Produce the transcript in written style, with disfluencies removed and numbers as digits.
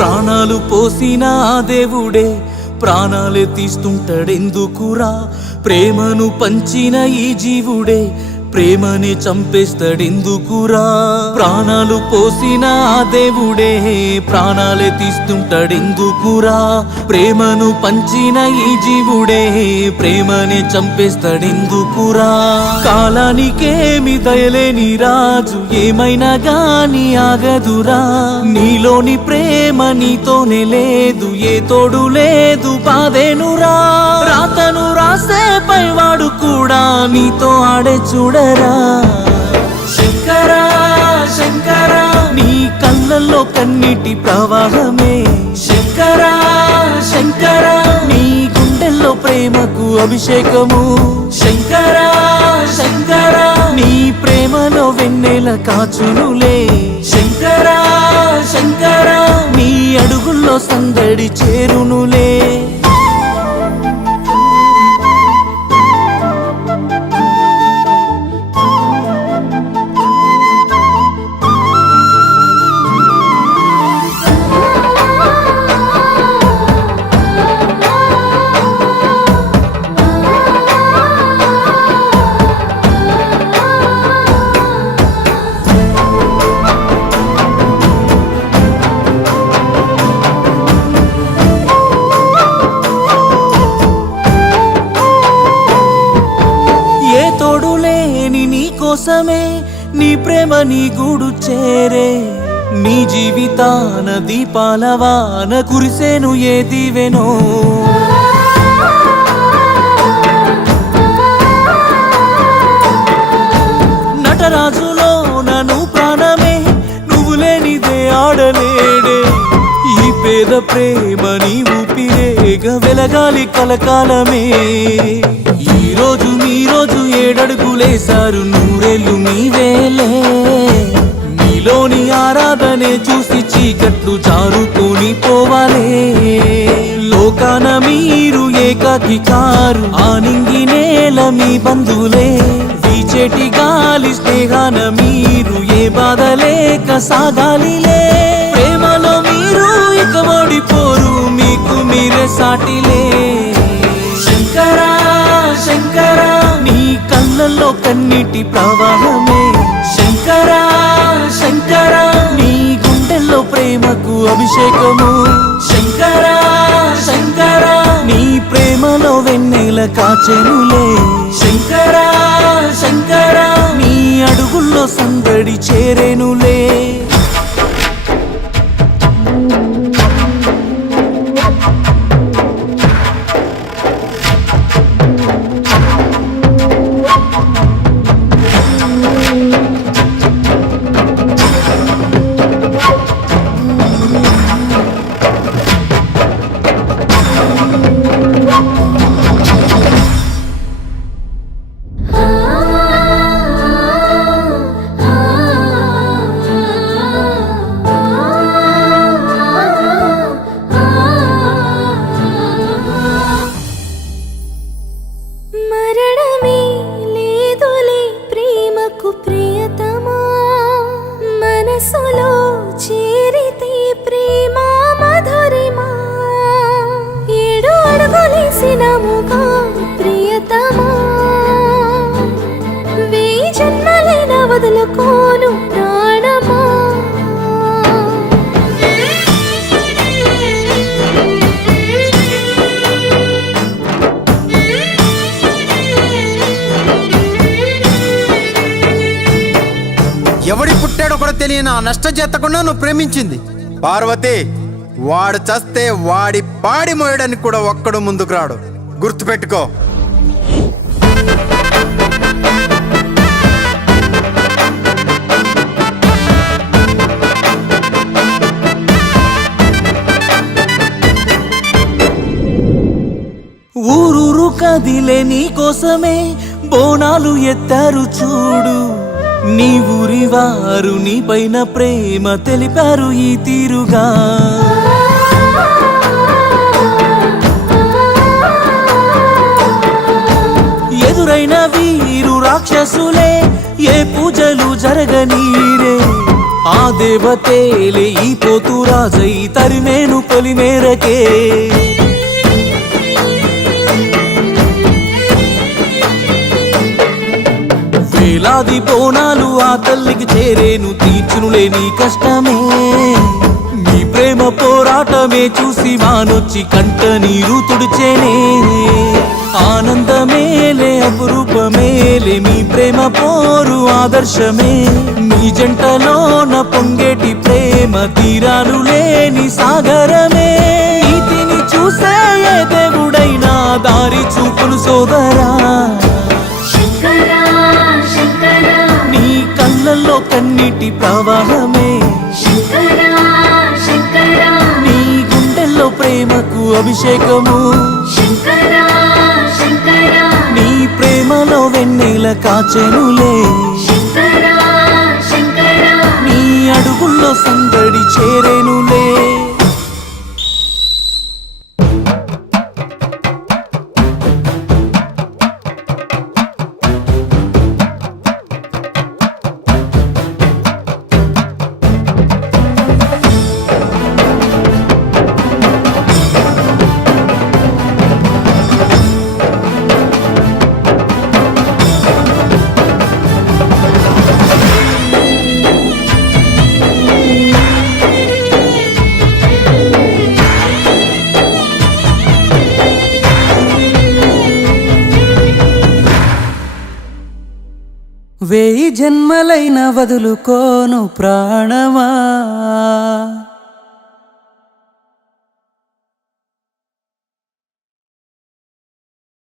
ప్రాణాలు పోసిన ఆ దేవుడే ప్రాణాలే తీస్తుంటాడెందుకురా? ప్రేమను పంచిన ఈ జీవుడే ప్రేమని చంపేస్తాడెందుకురా? ప్రాణాలు పోసిన ఆ దేవుడే ప్రాణాలే తీస్తుంటాడెందుకురా? ప్రేమను పంచిన ఈ జీవుడే ప్రేమని చంపేస్తాడెందుకురా? కాలానికేమి దయలేని రాజు ఏమైనా గాని ఆగదురా? నీలోని ప్రేమ నీతోనే లేదు, ఏ తోడు లేదు, బాధేనురా. రాతను రాసే పైవాడు కూడా నీతో ఆడే చూడరా. శంకరా శంకరా నీ కళ్ళల్లో కన్నీటి ప్రవాహమే. శంకరా శంకరా నీ గుండెల్లో ప్రేమకు అభిషేకము. శంకరా శంకరా నీ ప్రేమలో వెన్నెల కాచునులే. శంకరా శంకరా నీ అడుగుల్లో సందడి చేరునులే. కోసమే నీ ప్రేమ నీ గూడు చేరే. నీ జీవితాన దీపాల వాన కురిసేను ఏ దీవెనో. నటరాజులో నన్ను ప్రాణమే నువ్వు లేనిదే ఆడలేడే. ఈ పేద ప్రేమ నీ ఊపిరేగా వెలగాలి కలకాలమే. ఈ రోజు 7 అడుగులేశారు, 100 ఏళ్ళు మీవేలే. నీలోని ఆరాధనే చూసి చీకట్లు జారుకొని పోవాలే. లోకాన మీరు ఏకాకి కారు, ఆనింగి నేల మీ బంధువులే. వీచేటి గాలి స్నేహాన మీరు ఏ బాధ లేక సాగాలిలే. ప్రేమలో మీరు ఇక ఓడిపోరు, మీకు మీరే సాటిలే. శంకరా శంకరా నీ కళ్ళల్లో కన్నీటి ప్రవాహమే. శంకరా శంకరా నీ గుండెల్లో ప్రేమకు అభిషేకము. శంకరా శంకరా నీ ప్రేమలో వెన్నెల కాచెనులే. శంకరా శంకరా నీ అడుగుల్లో సందడి చేరెనులే. ఎవడి పుట్టాడో కూడా తెలియని ఆ నష్ట చేతకుండా నువ్వు ప్రేమించింది. పార్వతి, వాడు చస్తే వాడి పాడి మోయడానికి కూడా ఒక్కడు ముందుకు రాడు, గుర్తుపెట్టుకో. ఊరూరు కదిలే నీ కోసమే బోనాలు ఎత్తారు చూడు. నీ ఊరి వారు నీ పైన ప్రేమ తెలిపారు ఈ తీరుగా. ఎదురైన వీరు రాక్షసులే ఏ పూజలు జరగనీరే. ఆ దేవతేలే ఈ పోతు రాజై తరిమేను పొలిమేరకే వేలాది బోనాలు ఆ తల్లికి చేరేను తీర్చునులే నీ కష్టమే నీ ప్రేమ పోరాటమే చూసి మానొచ్చి కంట నీరు తుడిచేనే ఆనందమేలే అపురూపమేలే మీ ప్రేమ పోరు ఆదర్శమే మీ జంటలోన పొంగేటి ప్రేమ తీరాలు లేని సాగరమే నీతిని చూసే ఏ దేవుడైనా దారి చూపును సోదరా శంకరా శంకరా నీ కళ్ళల్లో కన్నీటి ప్రవాహమే శంకరా శంకరా నీ గుండెల్లో ప్రేమకు అభిషేకము శంకరా శంకరా నీ ప్రేమలో వెన్నెల కాచెనులే శంకరా శంకరా నీ అడుగుల్లో సందడి చేరేనులే వేయి జన్మలైన వదులుకోను ప్రాణమా